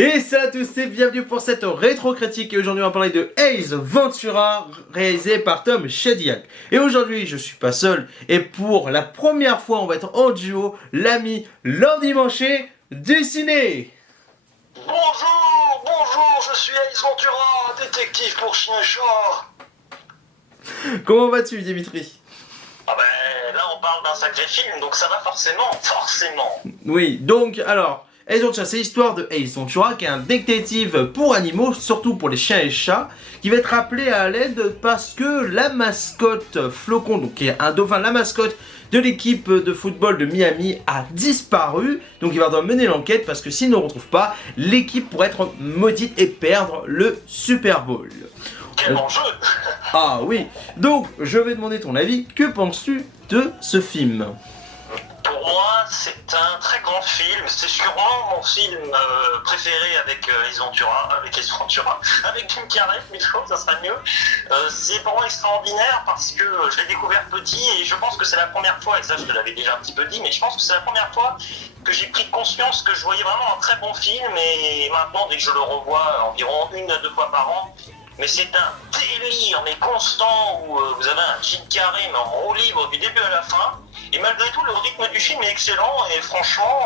Et salut à tous et bienvenue pour cette rétro-critique. Et aujourd'hui on va parler de Ace Ventura, réalisé par Tom Shadyac. Et aujourd'hui je suis pas seul, et pour la première fois on va être en duo, l'ami Lordi Manché du ciné. Bonjour, je suis Ace Ventura, détective pour chien et chat. Comment vas-tu Dimitri? Ah ben, là on parle d'un sacré film, donc ça va forcément. Oui, donc alors, Ace Ventura, c'est l'histoire de Ace Ventura, qui est un détective pour animaux, surtout pour les chiens et chats, qui va être appelé à l'aide parce que la mascotte Flocon, donc qui est un dauphin, la mascotte de l'équipe de football de Miami, a disparu. Donc il va devoir mener l'enquête parce que s'il ne le retrouve pas, l'équipe pourrait être maudite et perdre le Super Bowl. Quel enjeu. Ah oui, donc je vais demander ton avis. Que penses-tu de ce film? Pour moi, c'est un très grand film. C'est sûrement mon film préféré avec Ace Ventura, avec Jim Carrey plutôt, ça serait mieux. C'est pour moi extraordinaire parce que je l'ai découvert petit et je pense que c'est la première fois, et ça je te l'avais déjà un petit peu dit, mais je pense que c'est la première fois que j'ai pris conscience que je voyais vraiment un très bon film. Et maintenant, dès que je le revois environ 1 à 2 fois par an, mais c'est un délire, mais constant, où vous avez un Jim Carrey, mais en roue libre du début à la fin. Et malgré tout, le rythme du film est excellent, et franchement,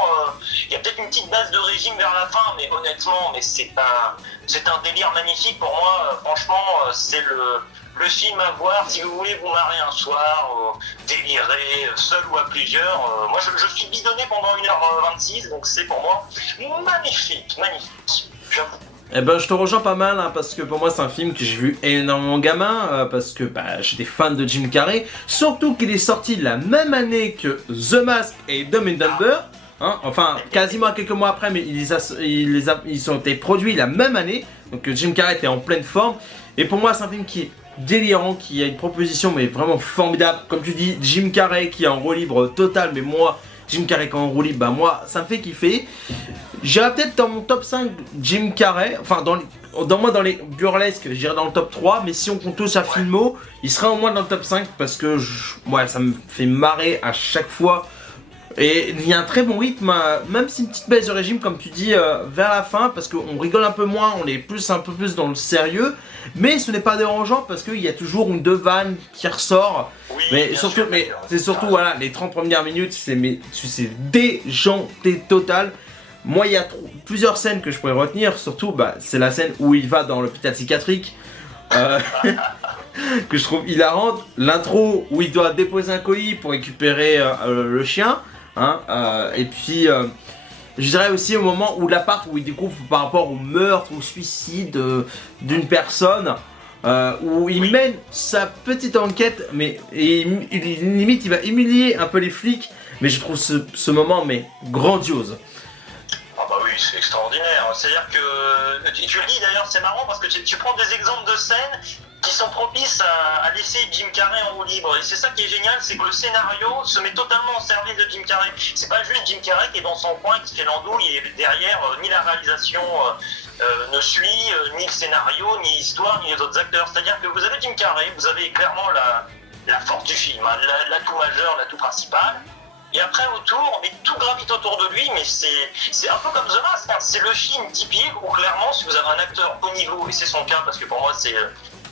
il y a peut-être une petite base de régime vers la fin, mais honnêtement, mais c'est un délire magnifique pour moi. Franchement, c'est le film à voir si vous voulez vous marrer un soir, délirer, seul ou à plusieurs. Moi, je suis bidonné pendant 1h26, donc c'est pour moi magnifique, j'avoue. Eh ben je te rejoins pas mal hein, parce que pour moi c'est un film que j'ai vu énormément gamin parce que j'étais fan de Jim Carrey, surtout qu'il est sorti la même année que The Mask et Dumb and Dumber, hein, enfin quasiment quelques mois après, mais ils ont été produits la même année, donc Jim Carrey était en pleine forme, et pour moi c'est un film qui est délirant, qui a une proposition mais vraiment formidable. Comme tu dis, Jim Carrey qui est en roue libre total, mais moi Jim Carrey quand en roue libre, moi ça me fait kiffer. J'irais peut-être dans mon top 5 Jim Carrey, enfin dans les burlesques, j'irais dans le top 3, mais si on compte tout sa filmo, il serait au moins dans le top 5 parce que ça me fait marrer à chaque fois. Et il y a un très bon rythme, même si une petite baisse de régime comme tu dis vers la fin, parce qu'on rigole un peu moins, on est un peu plus dans le sérieux, mais ce n'est pas dérangeant parce qu'il y a toujours une deux vannes qui ressort. Oui, mais surtout, c'est surtout voilà, les 30 premières minutes, c'est déjanté total. Moi, il y a plusieurs scènes que je pourrais retenir, surtout c'est la scène où il va dans l'hôpital psychiatrique, que je trouve hilarante. L'intro où il doit déposer un colis pour récupérer le chien, hein, et puis je dirais aussi au moment où l'appart où il découvre par rapport au meurtre, au suicide d'une personne, où il mène sa petite enquête, mais limite il va humilier un peu les flics, mais je trouve ce moment grandiose. Ah bah oui, c'est extraordinaire. C'est-à-dire que, tu le dis d'ailleurs, c'est marrant parce que tu prends des exemples de scènes qui sont propices à laisser Jim Carrey en roue libre. Et c'est ça qui est génial, c'est que le scénario se met totalement au service de Jim Carrey. C'est pas juste Jim Carrey qui est dans son coin, qui fait l'andouille, et derrière, ni la réalisation ne suit, ni le scénario, ni l'histoire, ni les autres acteurs. C'est-à-dire que vous avez Jim Carrey, vous avez clairement la force du film, hein, l'atout majeur, l'atout principal. Et après autour, mais tout gravite autour de lui, mais c'est un peu comme The Mask, hein. C'est le film typique où clairement, si vous avez un acteur haut niveau, et c'est son cas, parce que pour moi c'est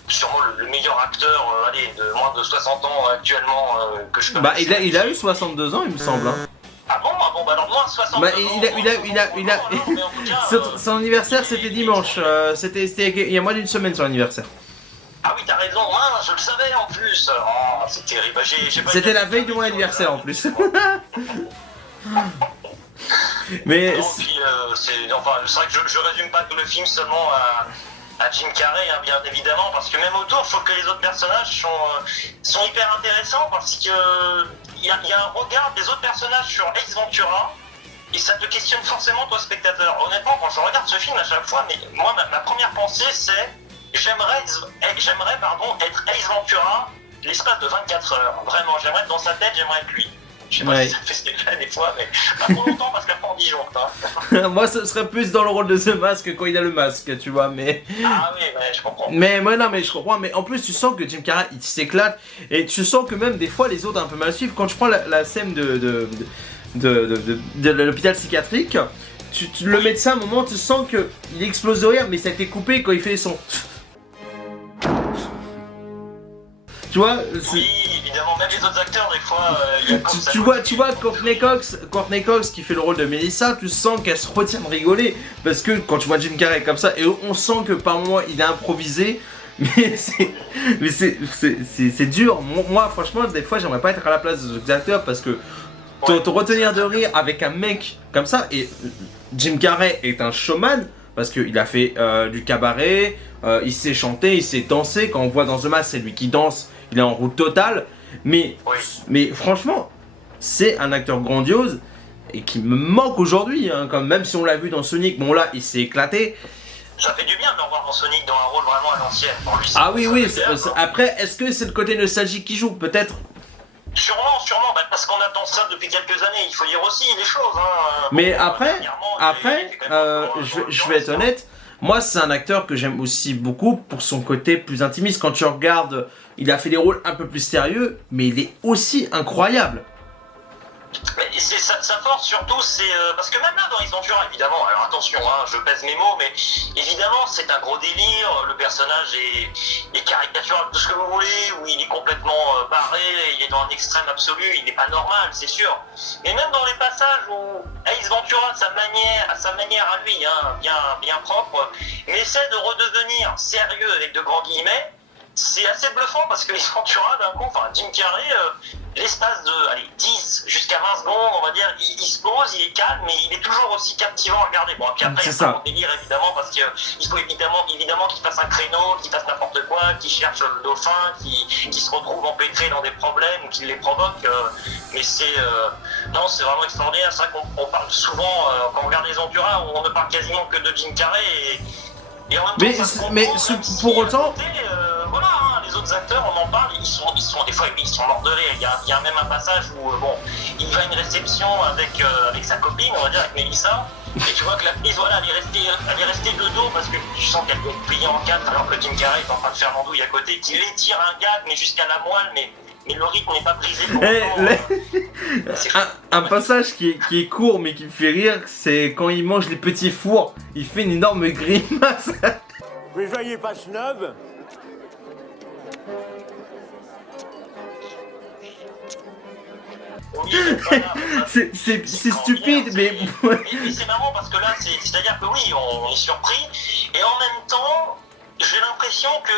sûrement le meilleur acteur de moins de 60 ans actuellement que je peux. Il a eu 62 ans il me semble. Hein. Ah bon, alors moins de 62 ans. Son anniversaire c'était dimanche, c'était il y a moins d'une semaine son anniversaire. Ah oui, t'as raison, hein, je le savais en plus. Oh, c'est terrible. C'était la veille de mon anniversaire en plus. Mais non, puis, c'est vrai que je résume pas tout le film seulement à Jim Carrey, hein, bien évidemment, parce que même autour, je trouve que les autres personnages sont hyper intéressants parce que il y a un regard des autres personnages sur Ace Ventura. Et ça te questionne forcément, toi, spectateur. Honnêtement, quand je regarde ce film à chaque fois, mais moi, ma première pensée, c'est j'aimerais être Ace Ventura l'espace de 24 heures. Vraiment, j'aimerais être dans sa tête, j'aimerais être lui. Je sais pas si ça fait ce effet des fois, mais pas trop longtemps parce qu'après on disjoncte. Hein. Moi, ce serait plus dans le rôle de The Mask quand il a le masque, tu vois, mais. Ah oui, je comprends. Mais je comprends. Mais en plus, tu sens que Jim Carrey il s'éclate et tu sens que même des fois les autres un peu mal suivent. Quand je prends la scène de l'hôpital psychiatrique, tu le médecin à un moment, tu sens qu'il explose de rire, mais ça a été coupé quand il fait les sons. Tu vois, oui, évidemment, même les autres acteurs, des fois, il y a comme ça. tu vois Courtney Cox qui fait le rôle de Melissa, tu sens qu'elle se retient de rigoler. Parce que quand tu vois Jim Carrey comme ça, et on sent que par moments il a improvisé, mais c'est dur. Moi, franchement, des fois, j'aimerais pas être à la place des acteurs parce que te retenir de rire avec un mec comme ça, et Jim Carrey est un showman parce qu'il a fait du cabaret, il sait chanter, il sait danser. Quand on voit dans The Mask, c'est lui qui danse. Il est en route totale, mais franchement, c'est un acteur grandiose et qui me manque aujourd'hui, hein, même si on l'a vu dans Sonic, bon là, il s'est éclaté. Ça fait du bien de le revoir dans Sonic dans un rôle vraiment à l'ancienne. Ah oui, après, est-ce que c'est le côté nostalgique qui joue? Peut-être. Sûrement, parce qu'on attend ça depuis quelques années, il faut dire aussi les choses. Hein. Mais après, je vais être honnête, moi c'est un acteur que j'aime aussi beaucoup pour son côté plus intimiste. Quand tu regardes, il a fait des rôles un peu plus sérieux, mais il est aussi incroyable. Mais sa force surtout, c'est parce que même là dans Ace Ventura, évidemment, alors attention, hein, je pèse mes mots, mais évidemment c'est un gros délire, le personnage est caricatural, tout ce que vous voulez, où il est complètement barré, il est dans un extrême absolu, il n'est pas normal, c'est sûr. Mais même dans les passages où Ace Ventura, à sa manière à lui, hein, bien propre, mais essaie de redevenir sérieux avec de grands guillemets. C'est assez bluffant parce que Ace Ventura, d'un coup, enfin Jim Carrey, l'espace de 10 jusqu'à 20 secondes, on va dire, il se pose, il est calme, mais il est toujours aussi captivant à regarder. Bon, puis après, il y a un délire évidemment, parce qu'il faut évidemment qu'il fasse un créneau, qu'il fasse n'importe quoi, qu'il cherche le dauphin, qu'il se retrouve empêtré dans des problèmes, qu'il les provoque. Mais non, c'est vraiment extraordinaire. C'est vrai qu'on parle souvent, quand on regarde les Ventura, on ne parle quasiment que de Jim Carrey. Et en même temps, mais pour autant. Voilà, hein, les autres acteurs, on en parle, ils sont des fois ils sont morts de rire. Il y a même un passage où il va à une réception avec sa copine, on va dire avec Melissa, et tu vois que l'actrice, voilà, elle est restée de dos parce que tu sens qu'elle doit plier en quatre alors que Jim Carrey est en train de faire l'andouille à côté, qu'il étire un gag mais jusqu'à la moelle, mais le rythme n'est pas brisé pour un passage qui est court mais qui me fait rire, c'est quand il mange les petits fours, il fait une énorme grimace. Mais soyez pas snob. C'est stupide, mais c'est marrant parce que là, c'est-à-dire que oui, on est surpris, et en même temps, j'ai l'impression que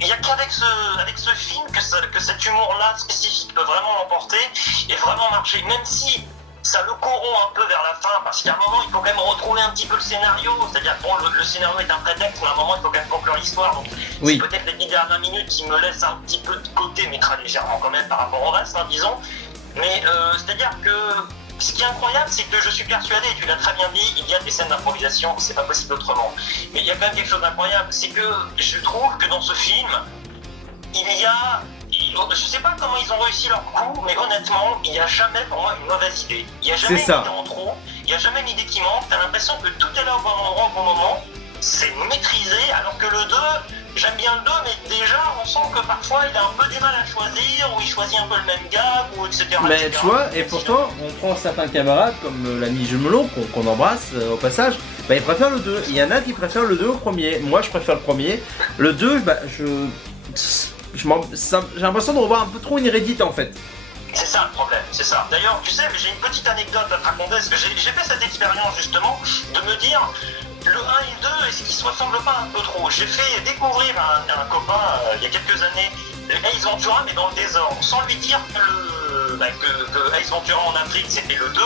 il n'y a qu'avec ce film que cet humour-là spécifique peut vraiment l'emporter et vraiment marcher, même si ça le corrompt un peu vers la fin, parce qu'à un moment il faut quand même retrouver un petit peu le scénario, c'est-à-dire que le scénario est un prétexte, mais à un moment il faut quand même conclure l'histoire, donc c'est peut-être les 10 dernières minutes qui me laissent un petit peu de côté, mais très légèrement quand même par rapport au reste, hein, disons. Mais c'est-à-dire que ce qui est incroyable, c'est que je suis persuadé, tu l'as très bien dit, il y a des scènes d'improvisation, c'est pas possible autrement. Mais il y a quand même quelque chose d'incroyable, c'est que je trouve que dans ce film, il y a... Je sais pas comment ils ont réussi leur coup, mais honnêtement, il n'y a jamais pour moi une mauvaise idée. Il n'y a jamais une idée en trop, il n'y a jamais une idée qui manque, t'as l'impression que tout est là au bon endroit, au bon moment, c'est maîtrisé, alors que le 2... J'aime bien le 2, mais déjà on sent que parfois il a un peu du mal à choisir, ou il choisit un peu le même gag, ou etc. Mais tu vois, et pourtant on prend certains camarades comme l'ami Jumelot qu'on embrasse au passage, bah ils préfèrent le 2. Il y en a qui préfèrent le 2 au premier. Moi je préfère le premier. Le 2, bah j'ai l'impression de revoir un peu trop une Reddit en fait. C'est ça le problème, c'est ça. D'ailleurs, tu sais, j'ai une petite anecdote à te raconter, parce que j'ai fait cette expérience justement de me dire, le 1 et le 2, est-ce qu'ils se ressemblent pas un peu trop? J'ai fait découvrir à un copain, il y a quelques années, Ace Ventura, mais dans le désordre, sans lui dire que Ace Ventura en Afrique c'était le 2,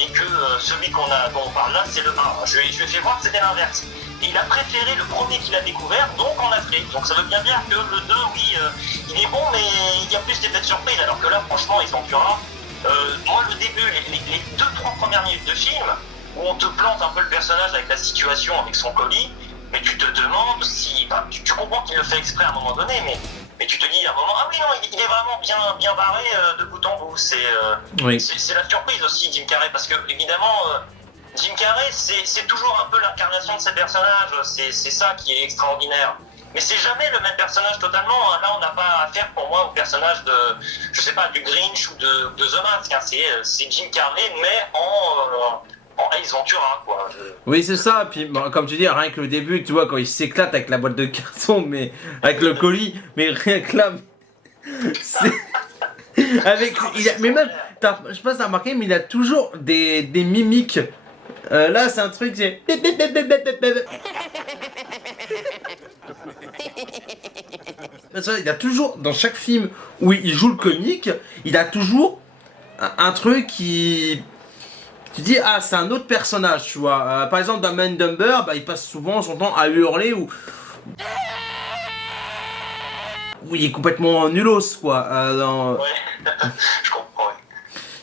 et que celui dont on parle là c'est le 1. Je lui ai fait voir que c'était l'inverse. Et il a préféré le premier qu'il a découvert, donc en Afrique. Donc ça veut bien dire que le 2, oui, il est bon, mais il y a plus d'effets de surprise. Alors que là, franchement, Ace Ventura, moi le début, les 2-3 premières minutes de film, où on te plante un peu le personnage avec la situation, avec son colis, mais tu te demandes si... Enfin, tu comprends qu'il le fait exprès à un moment donné, mais tu te dis à un moment, ah oui, non, il est vraiment bien barré de bout en bout. C'est la surprise aussi, Jim Carrey, parce que évidemment... Jim Carrey, c'est toujours un peu l'incarnation de ses personnages, c'est ça qui est extraordinaire. Mais c'est jamais le même personnage totalement. Là, on n'a pas affaire pour moi au personnage de, je sais pas, du Grinch ou de The Mask. C'est Jim Carrey, mais en Ace Ventura, quoi. Oui, c'est ça. Puis, bon, comme tu dis, rien que le début, tu vois, quand il s'éclate avec la boîte de carton, mais avec le colis, mais rien que là, c'est... Avec, mais même, je sais pas si t'as remarqué, mais il a toujours des mimiques. Là, c'est un truc, c'est... Il a toujours, dans chaque film où il joue le comique, il a toujours un truc qui... Tu dis, ah, c'est un autre personnage, tu vois. Par exemple, dans Man Dumber, bah, il passe souvent son temps à hurler ou... Oui, il est complètement nulos, quoi. Ouais, je comprends, ouais.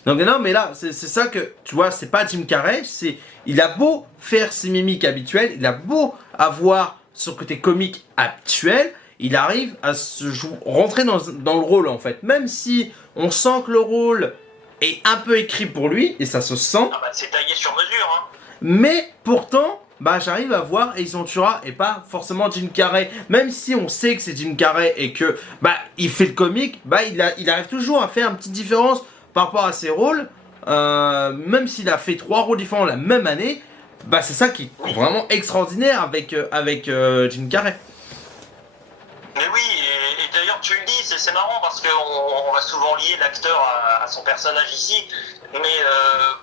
Donc non, mais là, c'est ça que, tu vois, c'est pas Jim Carrey, c'est... Il a beau faire ses mimiques habituelles, il a beau avoir son côté comique habituel, il arrive à rentrer dans le rôle, en fait. Même si on sent que le rôle est un peu écrit pour lui, et ça se sent. Ah bah, c'est taillé sur mesure, hein. Mais pourtant, bah j'arrive à voir Ace Ventura et pas forcément Jim Carrey. Même si on sait que c'est Jim Carrey et que bah il fait le comique, bah il arrive toujours à faire une petite différence par rapport à ses rôles. Même s'il a fait 3 rôles différents la même année, bah c'est ça qui est vraiment extraordinaire avec Jim Carrey. Mais oui, et d'ailleurs tu le dis, c'est marrant parce qu'on va souvent lier l'acteur à son personnage ici, mais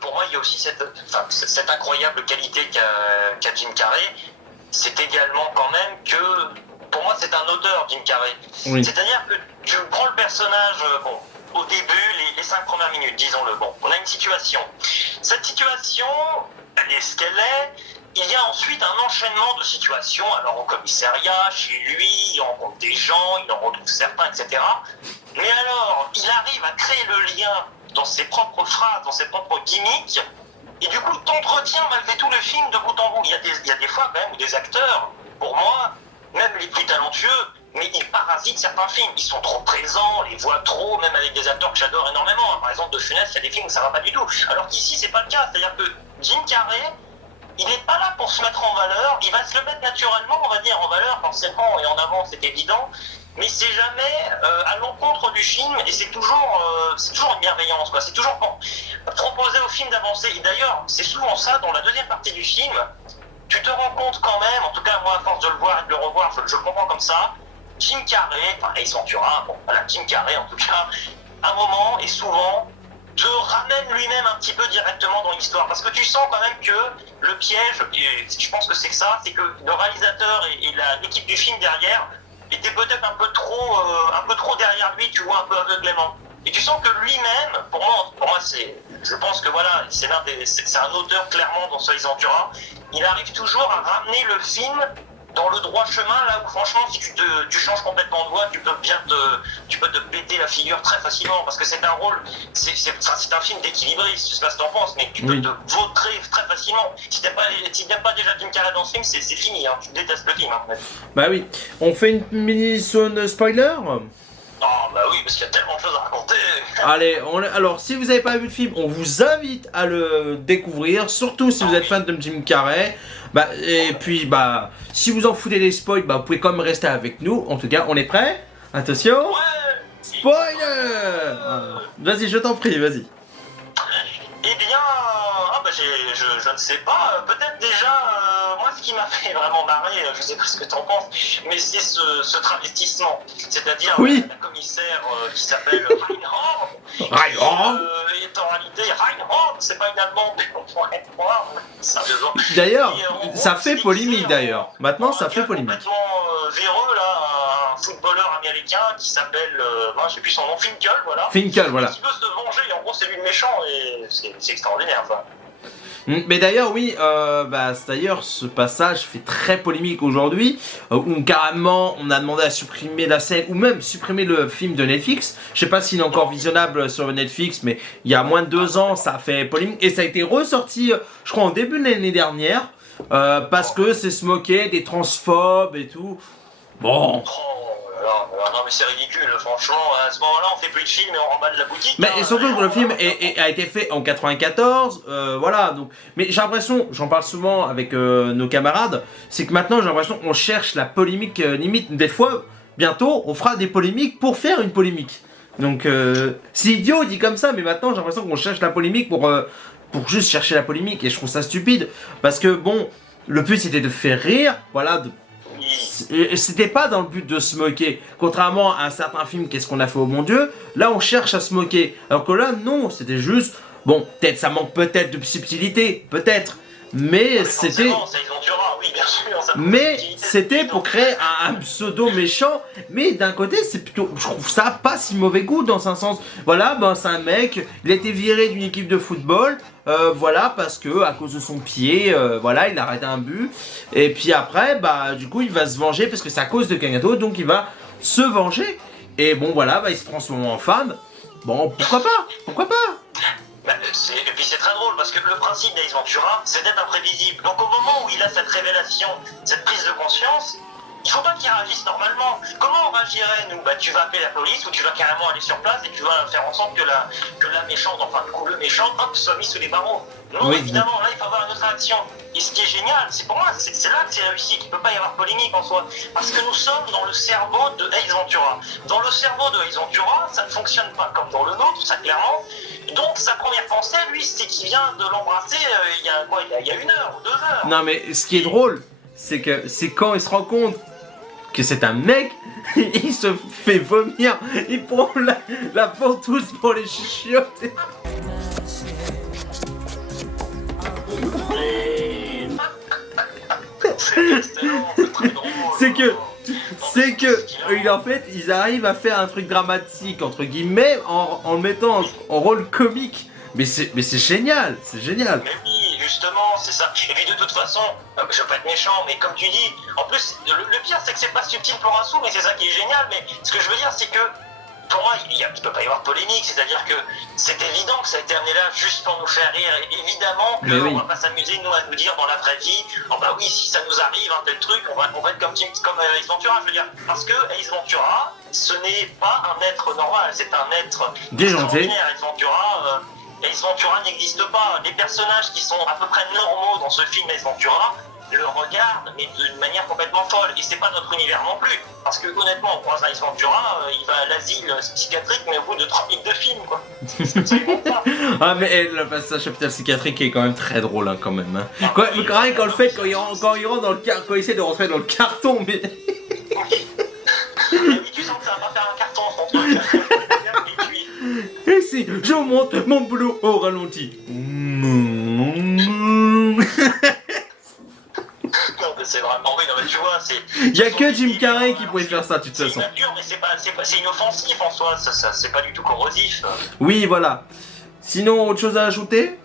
pour moi il y a aussi cette incroyable qualité qu'a Jim Carrey, c'est également quand même que, pour moi c'est un auteur Jim Carrey. Oui. C'est-à-dire que tu prends le personnage, bon, au début, les 5 premières minutes, disons-le, bon, on a une situation. Cette situation, elle est ce qu'elle est. Il y a ensuite un enchaînement de situations, alors au commissariat, chez lui, il rencontre des gens, il en retrouve certains, etc. Mais alors, il arrive à créer le lien dans ses propres phrases, dans ses propres gimmicks, et du coup, t'entretiens malgré tout le film de bout en bout. Il y a des fois quand même où des acteurs, pour moi, même les plus talentueux, mais ils parasitent certains films. Ils sont trop présents, les voient trop, même avec des acteurs que j'adore énormément. Par exemple, de Funès, il y a des films où ça va pas du tout. Alors qu'ici, c'est pas le cas. C'est-à-dire que Jim Carrey, il n'est pas là pour se mettre en valeur, il va se le mettre naturellement, on va dire, en valeur, forcément, et en avant, c'est évident, mais c'est jamais à l'encontre du film, et c'est toujours une bienveillance, quoi. C'est toujours proposer au film d'avancer. Et d'ailleurs, c'est souvent ça, dans la deuxième partie du film, tu te rends compte quand même, en tout cas, moi, à force de le voir et de le revoir, je le comprends comme ça, Jim Carrey, enfin, Ace Ventura, bon, voilà, Jim Carrey, en tout cas, à un moment, et souvent, te ramène lui-même un petit peu directement dans l'histoire, parce que tu sens quand même que le piège, et je pense que c'est ça, c'est que le réalisateur et l'équipe du film derrière étaient peut-être un peu trop derrière lui, tu vois, un peu aveuglément. Et tu sens que lui-même, pour moi je pense que voilà, c'est un auteur clairement dans ce Ace Ventura, il arrive toujours à ramener le film dans le droit chemin, là où franchement si tu changes complètement de voie, tu peux te péter la figure très facilement, parce que c'est un rôle, c'est un film d'équilibriste, je sais pas ce que t'en penses, mais tu peux te vautrer très facilement. Si t'aimes pas déjà Jim Carrey dans ce film, c'est fini, hein. Tu détestes le film, hein. Bah oui, on fait une mini-zone spoiler. Oh bah oui, parce qu'il y a tellement de choses à raconter. Allez, alors si vous n'avez pas vu le film, on vous invite à le découvrir, surtout si vous êtes fan de Jim Carrey. Bah, et puis, bah, si vous en foutez des spoils, bah, vous pouvez quand même rester avec nous. En tout cas, on est prêts? Attention! Ouais. Spoiler! Vas-y, je t'en prie, vas-y. Eh bien, je ne sais pas, peut-être déjà, moi ce qui m'a fait vraiment marrer, je sais pas ce que t'en penses, mais c'est ce travestissement, c'est-à-dire la commissaire qui s'appelle Reinhard, est en réalité Reinhard, c'est pas une allemande, mais on pourrait croire, sérieusement. D'ailleurs, ça fait polémique d'ailleurs, maintenant ça fait polémique. Complètement véreux là, un footballeur américain qui s'appelle, je sais plus son nom, Finkel, voilà. Finkel, voilà. Qui veut se venger, en gros c'est lui le méchant, et c'est extraordinaire ça. Mais d'ailleurs, oui, d'ailleurs, ce passage fait très polémique aujourd'hui, où carrément on a demandé à supprimer la scène, ou même supprimer le film de Netflix. Je sais pas s'il est encore visionnable sur Netflix, mais il y a moins de 2 ans, ça a fait polémique, et ça a été ressorti, je crois, en début de l'année dernière, parce que c'est se moquer des transphobes et tout. Bon. Non mais c'est ridicule, franchement, à ce moment-là on fait plus de films et on remballe la boutique. Mais et surtout que le film a été fait en 94, voilà, donc... Mais j'ai l'impression, j'en parle souvent avec nos camarades, c'est que maintenant j'ai l'impression qu'on cherche la polémique limite, des fois, bientôt, on fera des polémiques pour faire une polémique. Donc, c'est idiot dit comme ça, mais maintenant j'ai l'impression qu'on cherche la polémique pour juste chercher la polémique et je trouve ça stupide parce que bon, le but c'était de faire rire, voilà, c'était pas dans le but de se moquer. Contrairement à un certain film, Qu'est-ce qu'on a fait au bon Dieu, là on cherche à se moquer. Alors que là, non, c'était juste, bon, peut-être ça manque peut-être de subtilité, peut-être. Mais c'était. Oui, bien sûr, mais c'était pour créer un pseudo méchant. Mais d'un côté, c'est plutôt. Je trouve ça pas si mauvais goût dans un sens. Voilà, ben c'est un mec, il a été viré d'une équipe de football. Voilà, parce que à cause de son pied, voilà, il a arrêté un but. Et puis après, bah du coup, il va se venger parce que c'est à cause de Kagato, donc il va se venger. Et bon, voilà, bah il se transforme en femme. Bon, pourquoi pas? Pourquoi pas? Et puis c'est très drôle parce que le principe d'Ace Ventura, c'est d'être imprévisible. Donc au moment où il a cette révélation, cette prise de conscience, il faut pas qu'il réagisse normalement. Comment on réagirait, nous? Bah tu vas appeler la police ou tu vas carrément aller sur place et tu vas faire en sorte que la méchante, enfin du coup le méchant, hop, soit mis sous les barreaux. Non, oui, évidemment, là il faut avoir une autre réaction. Et ce qui est génial, c'est pour moi, c'est là que c'est réussi, qu'il ne peut pas y avoir polémique en soi. Parce que nous sommes dans le cerveau de Ace Ventura. Dans le cerveau de Ace Ventura, ça ne fonctionne pas comme dans le nôtre, ça clairement. Donc sa première pensée, lui, c'est qu'il vient de l'embrasser il y a 1 heure ou 2 heures. Non mais ce qui est drôle, c'est que c'est quand il se rend compte que c'est un mec, il se fait vomir, il prend la ventouse pour les chuchoter. C'est que en fait ils arrivent à faire un truc dramatique entre guillemets en le mettant en rôle comique. Mais c'est génial, c'est génial. Mais oui, justement, c'est ça. Et puis de toute façon, je veux pas être méchant, mais comme tu dis, en plus, le pire c'est que c'est pas subtil pour un sou, mais c'est ça qui est génial. Mais ce que je veux dire, c'est que pour moi, il peut pas y avoir polémique, c'est-à-dire que c'est évident que ça a été amené là juste pour nous faire rire. Et évidemment qu'on va pas s'amuser, nous, à nous dire dans la vraie vie, oh bah oui, si ça nous arrive, un tel truc, on va être comme Ace Ventura, je veux dire. Parce que Ace Ventura, ce n'est pas un être normal, c'est un être déjanté. Ace Ventura n'existe pas. Les personnages qui sont à peu près normaux dans ce film Ace Ventura le regardent, mais d'une manière complètement folle. Et c'est pas notre univers non plus. Parce que honnêtement, on croise Ace Ventura, il va à l'asile psychiatrique, mais au bout de 30 minutes de film, quoi. C'est absolument pas. Ah, mais le passage hôpital psychiatrique est quand même très drôle, hein, quand même. Hein. Rien quand le fait, quand il rentre dans le quand il essaie de rentrer dans le carton, mais. Oui, tu sens que ça va pas faire un carton, ton truc. Et si je monte mon boulot au ralenti. Non, mais c'est vraiment, oui, non, mais tu vois, c'est. Il y a que Jim Carrey qui pourrait faire ça, de toute façon. C'est nature, mais c'est inoffensif en soi, c'est pas du tout corrosif. Oui, voilà. Sinon, autre chose à ajouter?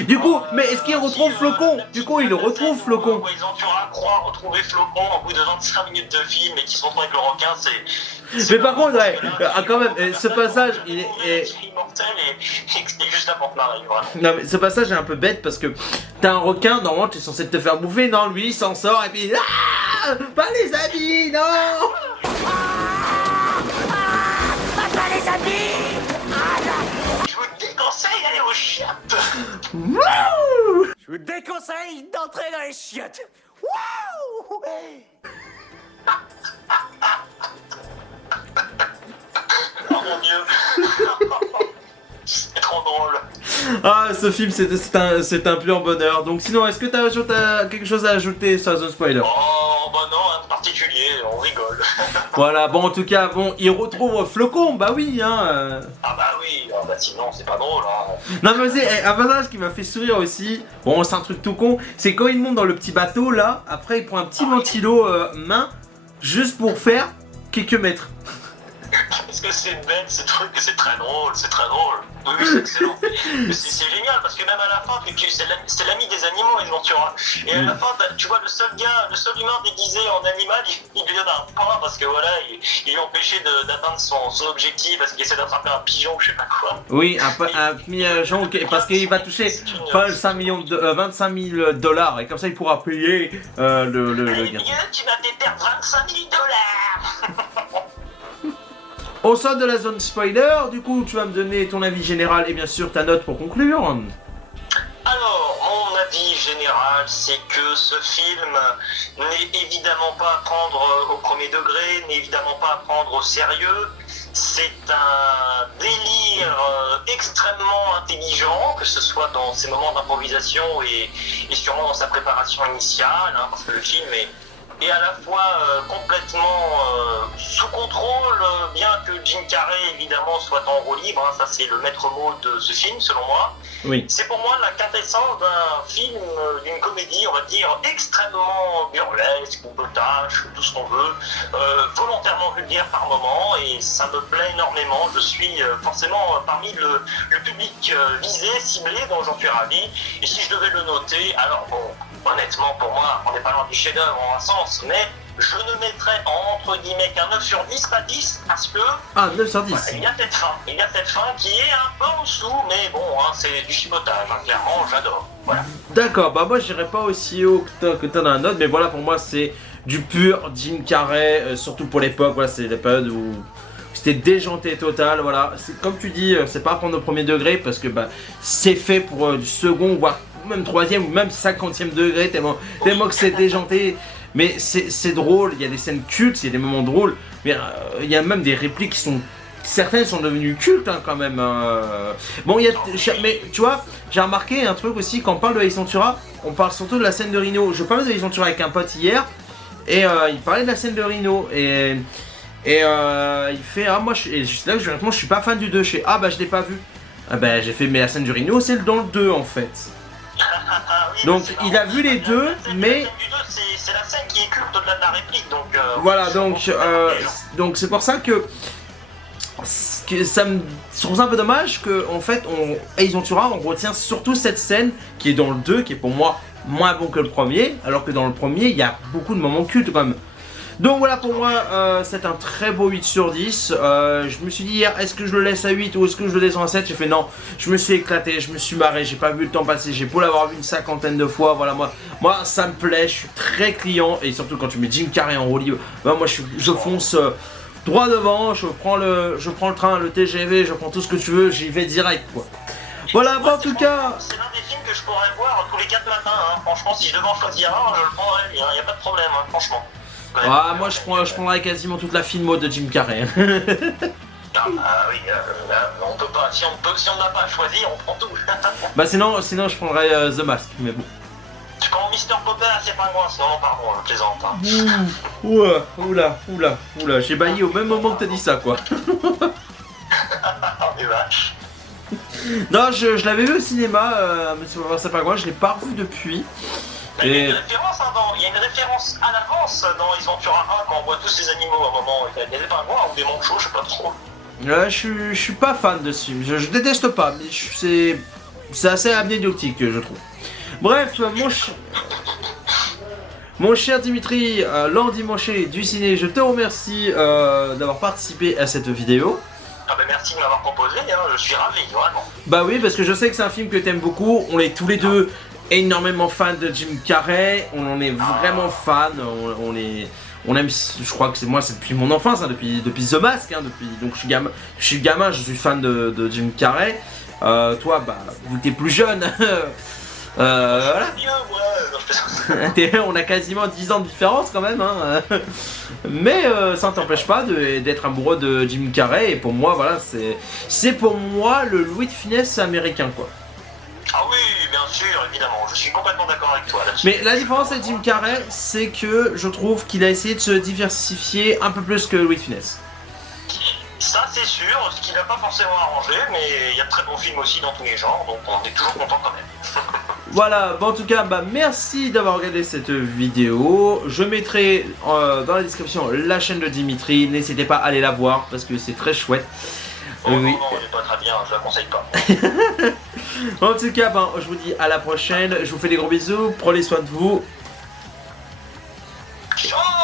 Du coup, mais est-ce qu'il retrouve Flocon? Du coup, il le retrouve Flocon. Ils ont croire retrouver Flocon au bout de 25 minutes de film et qui se retrouve avec le requin, c'est. Mais par contre, ouais, quand même, ce passage, il est immortel et juste à porte-marée, vraiment. Non, mais ce passage est un peu bête parce que t'as un requin, normalement, tu es censé te faire bouffer, non, lui, il s'en sort et puis. Ah, pas les habits, non! Pas les habits! Je vous déconseille d'aller aux chiottes! Je vous déconseille d'entrer dans les chiottes! Wouh! Oh mon dieu! C'est trop drôle! Ah, ce film, c'est un pur bonheur. Donc, sinon, est-ce que t'as quelque chose à ajouter sur The Spoiler? Oh, bah non, un particulier, on rigole. Voilà, bon, en tout cas, bon, il retrouve Flocon, bah oui, hein. Ah bah oui, bah sinon, c'est pas drôle, hein. Non, mais c'est un passage qui m'a fait sourire aussi. Bon, c'est un truc tout con. C'est quand il monte dans le petit bateau, là, après, il prend un petit ventilo main, juste pour faire quelques mètres. Parce que c'est bête, ce truc, c'est très drôle, c'est très drôle. Oui, c'est excellent. C'est génial parce que même à la fin, c'est l'ami des animaux, Ace Ventura. Et à la fin, tu vois le seul humain déguisé en animal, il lui donne un pain parce que voilà, il est empêché d'atteindre son objectif parce qu'il essaie d'attraper un pigeon ou je sais pas quoi. Oui, un pigeon, parce qu'il va toucher 25 000 $, et comme ça il pourra payer le gain. Tu m'as fait perdre 25 000 $. Au sein de la zone spoiler, du coup, tu vas me donner ton avis général et bien sûr ta note pour conclure. Alors, mon avis général, c'est que ce film n'est évidemment pas à prendre au premier degré, n'est évidemment pas à prendre au sérieux. C'est un délire extrêmement intelligent, que ce soit dans ses moments d'improvisation et sûrement dans sa préparation initiale, hein, parce que le film est à la fois complètement sous contrôle, bien que Jim Carrey évidemment soit en roue libre, hein, ça c'est le maître mot de ce film selon moi. Oui. C'est pour moi la quintessence d'un film, d'une comédie, on va dire, extrêmement burlesque, ou potache, tout ce qu'on veut, volontairement vulgaire par moment, et ça me plaît énormément. Je suis forcément parmi le public visé, ciblé, dont j'en suis ravi. Et si je devais le noter, alors bon, honnêtement pour moi, on n'est pas loin du chef-d'œuvre en un sens, mais je ne mettrais entre guillemets qu'un 9 sur 10, pas 10, parce que... Ah, 9 sur 10. Voilà, il y a cette fin qui est un peu en dessous, mais bon, hein, c'est du chipotage, hein, clairement, j'adore. Voilà. D'accord, bah moi j'irai pas aussi haut que t'en as un autre, mais voilà, pour moi c'est du pur Jim Carrey, surtout pour l'époque, voilà, c'est la période où c'était déjanté total, voilà. C'est, comme tu dis, c'est pas à prendre au premier degré, parce que bah, c'est fait pour du second, voire même troisième, ou même 50e degré, tellement que c'est déjanté. Mais c'est drôle, il y a des scènes cultes, il y a des moments drôles, mais il y a même des répliques qui sont... Certaines sont devenues cultes hein, quand même. Bon, il y a... Mais tu vois, j'ai remarqué un truc aussi, quand on parle de Ace Ventura, on parle surtout de la scène de Rhino. Je parlais de Ace Ventura avec un pote hier, et il parlait de la scène de Rhino, et il fait... Ah, moi, et juste là, je suis pas fan du 2, ah bah je l'ai pas vu. Ah bah j'ai fait, mais la scène du Rhino, c'est dans le 2 en fait. Oui, Donc il a vu les deux, mais... C'est la scène qui est culte au-delà de la réplique, donc... Voilà, donc c'est pour ça que ça me... Je trouve ça un peu dommage que, en fait, Ace Ventura, on retient surtout cette scène qui est dans le 2, qui est pour moi moins bon que le premier, alors que dans le premier, il y a beaucoup de moments cultes quand même. Donc voilà, pour moi, c'est un très beau 8 sur 10. Je me suis dit hier, est-ce que je le laisse à 8 ou est-ce que je le descends à 7? J'ai fait non, je me suis éclaté, je me suis marré, j'ai pas vu le temps passer, j'ai beau l'avoir vu une 50aine de fois, voilà, moi ça me plaît, je suis très client, et surtout quand tu mets Jim Carrey en roue libre, bah, moi je fonce droit devant, je prends le train, le TGV, je prends tout ce que tu veux, j'y vais direct quoi. Voilà, bon, en tout cas... C'est l'un des films que je pourrais voir tous les 4 matins, hein. Franchement, si je devais en choisir un, je le prendrais, il n'y a pas de problème, hein, franchement. Ouais, ah, moi je prendrais quasiment toute la filmo de Jim Carrey. Ah oui, on peut pas, si on n'a pas choisi, on prend tout. Bah sinon je prendrais The Mask, mais bon. Je prends Mr. Popper à ses pingouins, sinon non pardon, je plaisante. Hein. Oula, j'ai bailli au même moment que t'as dit ça quoi. Les vaches. Non, je l'avais vu au cinéma, Monsieur Popper, c'est pas quoi, je l'ai pas revu depuis. Il y a une référence, hein, il y a une référence à l'avance dans Ace Ventura 1 quand on voit tous ces animaux à un moment. Il y a des pingouins ou des manchots, je sais pas trop. Je suis pas fan de ce film, je déteste pas, mais c'est assez anecdotique je trouve. Bref, mon cher Dimitri, l'endimanché du ciné, je te remercie d'avoir participé à cette vidéo. Ah bah merci de m'avoir proposé, hein, je suis ravi, vraiment. Bah oui, parce que je sais que c'est un film que t'aimes beaucoup, on est tous les deux énormément fans de Jim Carrey, on en est vraiment fans, on aime, je crois que c'est depuis mon enfance, hein, depuis The Mask, hein, donc je suis gamin, je suis fan de Jim Carrey. Toi, bah, vu que t'es plus jeune, voilà. On a quasiment 10 ans de différence quand même, hein. Mais ça ne t'empêche pas d'être amoureux de Jim Carrey, et pour moi, voilà, c'est pour moi le Louis de Funès américain, quoi. Ah oui, bien sûr, évidemment, je suis complètement d'accord avec toi là-dessus. Mais la différence avec Jim Carrey, c'est que je trouve qu'il a essayé de se diversifier un peu plus que Louis de Funès. Ça c'est sûr, ce qui n'a pas forcément arrangé, mais il y a de très bons films aussi dans tous les genres, donc on est toujours content quand même. Voilà, bon, en tout cas, bah, merci d'avoir regardé cette vidéo. Je mettrai dans la description la chaîne de Dimitri, n'hésitez pas à aller la voir parce que c'est très chouette. Oh oui. Non, elle est pas très bien, je la conseille pas. En tout cas, ben, je vous dis à la prochaine, je vous fais des gros bisous, prenez soin de vous. Ciao.